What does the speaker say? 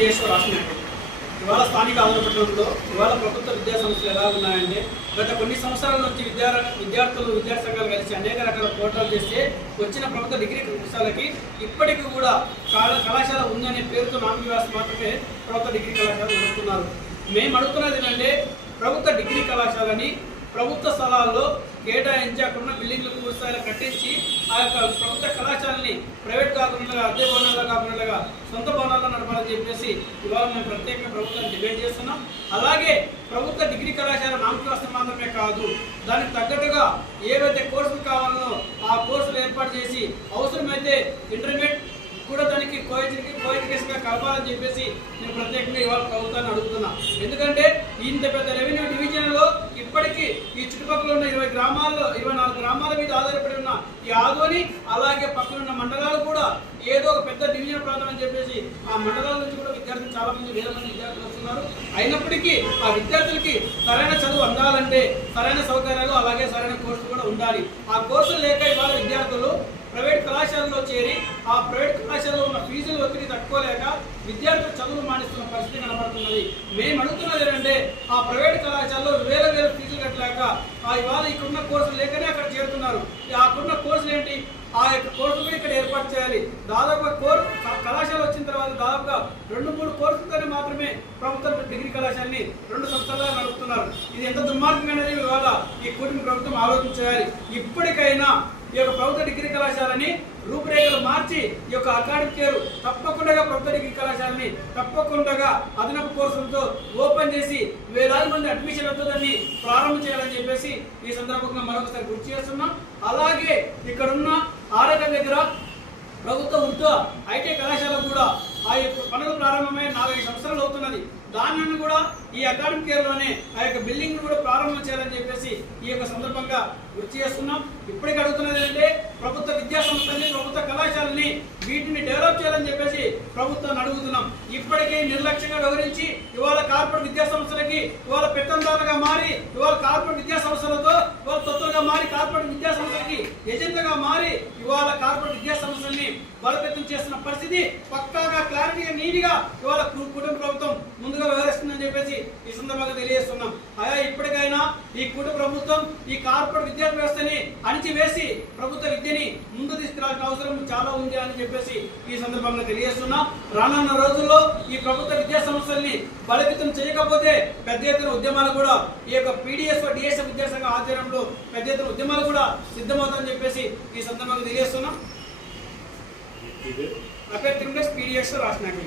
Case రాష్ట్రం ఇవాళ స్థానిక ఆంధ్రప్రదేశ్లో ఇవాళ ప్రభుత్వ విద్యా సంస్థలు ఎలా ఉన్నాయంటే గత కొన్ని సంవత్సరాల నుంచి విద్యా విద్యార్థులు విద్యా సంఘాలు కలిసి అనేక రకాల పోరాటాలు చేస్తే వచ్చిన ప్రభుత్వ డిగ్రీ కళాశాలకి ఇప్పటికీ కూడా కళాశాల ఉందనే పేరుతో నామవ్యాసం మాత్రమే ప్రభుత్వ డిగ్రీ కళాశాల నడుపుతున్నారు. మేము అడుగుతున్నది ఏంటంటే ప్రభుత్వ డిగ్రీ కళాశాలని ప్రభుత్వ స్థలాల్లో కేటాయించి అక్కడున్న బిల్డింగ్లు పూర్తి స్థాయిలో కట్టించి ఆ యొక్క ప్రభుత్వ కళాశాలని ప్రైవేట్ కాకుండా అద్దె భవనాల్లో కాకుండా సొంత భవనాల్లో నడపాలని చెప్పేసి ఇవాళ మేము ప్రత్యేకంగా ప్రభుత్వాన్ని డిబేట్ చేస్తున్నాం. అలాగే ప్రభుత్వ డిగ్రీ కళాశాల నామకాస్తం మాత్రమే కాదు దానికి తగ్గట్టుగా ఏవైతే కోర్సులు కావాలనో ఆ కోర్సులు ఏర్పాటు చేసి అవసరమైతే ఇంటర్మీడియట్ కూడా దానికి కోఎడ్యుకేషన్గా కలపాలని చెప్పేసి నేను ప్రత్యేకంగా ఇవాళ ప్రభుత్వాన్ని అడుగుతున్నా. ఎందుకంటే ఇంత పెద్ద రెవెన్యూ డివిజన్లో ఈ చుట్టుపక్కల ఉన్న ఇరవై గ్రామాల్లో ఇరవై నాలుగు గ్రామాల మీద ఆధారపడి ఉన్న ఈ ఆదోని అలాగే పక్కన ఉన్న మండలాలు కూడా ఏదో ఒక పెద్ద డివిజన్ ప్రాంతం అని చెప్పేసి ఆ మండలాల నుంచి కూడా విద్యార్థులు చాలా మంది వేల మంది విద్యార్థులు వస్తున్నారు. అయినప్పటికీ ఆ విద్యార్థులకి సరైన చదువు అందాలంటే సరైన సౌకర్యాలు అలాగే సరైన కోర్సులు కూడా ఉండాలి. ఆ కోర్సులు లేక ప్రైవేట్ కళాశాలలో చేరి ఆ ప్రైవేట్ కళాశాలలో ఉన్న ఫీజులు ఒత్తిడి తట్టుకోలేక విద్యార్థులు చదువులు మానేస్తున్న పరిస్థితి కనబడుతున్నది. మేము అడుగుతున్నది ఏంటంటే ఆ ప్రైవేట్ కళాశాలలో వేల వేల ఫీజులు కట్టలేక ఆ ఇవాళ ఇక్కడున్న కోర్సులు లేకనే అక్కడ చేరుతున్నారు. అక్కడున్న కోర్సులు ఏంటి? ఆ యొక్క కోర్సులు ఇక్కడ ఏర్పాటు చేయాలి. దాదాపుగా కోర్ కళాశాల వచ్చిన తర్వాత దాదాపుగా రెండు మూడు కోర్సులతోనే మాత్రమే ప్రభుత్వం డిగ్రీ కళాశాలని రెండు సంవత్సరాలుగా నడుపుతున్నారు. ఇది ఎంత దుర్మార్గమైనది ఇవాళ ఈ కూటమి ప్రభుత్వం ఆలోచించాలి. ఇప్పటికైనా ఈ యొక్క ప్రభుత్వ డిగ్రీ కళాశాలని రూపురేఖలు మార్చి ఈ యొక్క అకాడమిక్ ఇయర్ తప్పకుండా ప్రభుత్వ డిగ్రీ కళాశాలని తప్పకుండా అదనపు కోర్సులతో ఓపెన్ చేసి వేలాది మంది అడ్మిషన్ అవుతుందని ప్రారంభం చేయాలని చెప్పేసి ఈ సందర్భంగా మరొకసారి గుర్తు చేస్తున్నాం. అలాగే ఇక్కడున్న ఆరోగ్యం దగ్గర ప్రభుత్వ ఉర్దూ ఐటీ కళాశాల కూడా ఆ యొక్క పనులు ప్రారంభమై నాలుగైదు సంవత్సరాలు అవుతున్నది. దానిని కూడా ఈ అకాడమిక్ కేర్లోనే ఆ యొక్క బిల్డింగ్ కూడా ప్రారంభం చేయాలని చేసి ఈ యొక్క సందర్భంగా గుర్తు చేస్తున్నాం. ఇప్పటికి అడుగుతున్నది ఏంటంటే ప్రభుత్వ విద్యా సంస్థల్ని ప్రభుత్వ కళాశాలని వీటిని డెవలప్ చేయాలని చెప్పేసి ప్రభుత్వాన్ని అడుగుతున్నాం. ఇప్పటికే నిర్లక్ష్యంగా వివరించి ఇవాళ కార్పొరేట్ విద్యా సంస్థలకి ఇవాళ పెత్తందారులుగా మారి ఇవాళ కార్పొరేట్ విద్యా సంస్థలతో ఇవాళ తొత్తులుగా మారి కార్పొరేట్ విద్యా సంస్థలకి ఎజెంట్గా మారి ఇవాళ కార్పొరేట్ విద్యా సంస్థల్ని బలోపేతం చేస్తున్న పరిస్థితి పక్కాగా క్లారిటీగా నీటిగా ఇవాళ కుటుంబ ప్రభుత్వం ముందుగా చేస్తుందని చెప్పేసి ఈ సందర్భంగా తెలియజేస్తున్నాం. అయా ఇప్పటికైనా ఈ కూట ప్రభుత్వం ఈ కార్పొరేట్ విద్యా వ్యవస్థని అణిచివేసి ప్రభుత్వ విద్యని ముందు తీసుకురావాల్సిన అవసరం చాలా ఉంది అని చెప్పేసి ఈ సందర్భంగా తెలియజేస్తున్నాం. రానున్న రోజుల్లో ఈ ప్రభుత్వ విద్యా సంస్థల్ని బలపితం చేయకపోతే పెద్ద ఎత్తున ఉద్యమాలు కూడా ఈ యొక్క పీడిఎస్ డిఎస్ఎఫ్ విద్యాసంఘ ఆధ్వర్యంలో పెద్ద ఎత్తున ఉద్యమాలు కూడా సిద్ధమవుతాయని చెప్పేసి ఈ సందర్భంగా తెలియజేస్తున్నాం. నా పేరు తిరుమలేష్ పీడిఎస్ రాసినాకి